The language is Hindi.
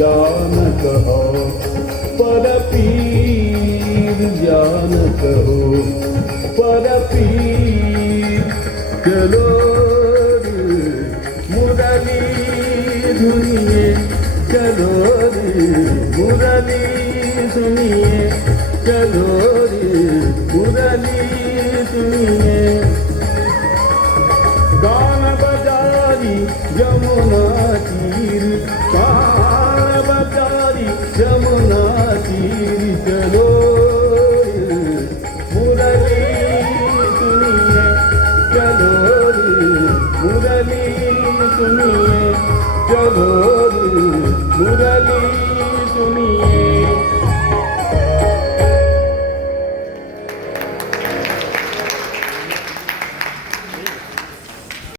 जान कहो पर पीर जान कहो पर पीर चलो रे मुरली धुनिए चलो रे मुरली सुनिए चलो रे मुरली सुनिए गान बजारी यमुना तीर गान बजारी यमुना तीर चलो रे मुरली सुनिए चलो रे मुरली सुनिए चलो रे मुरली सुनिए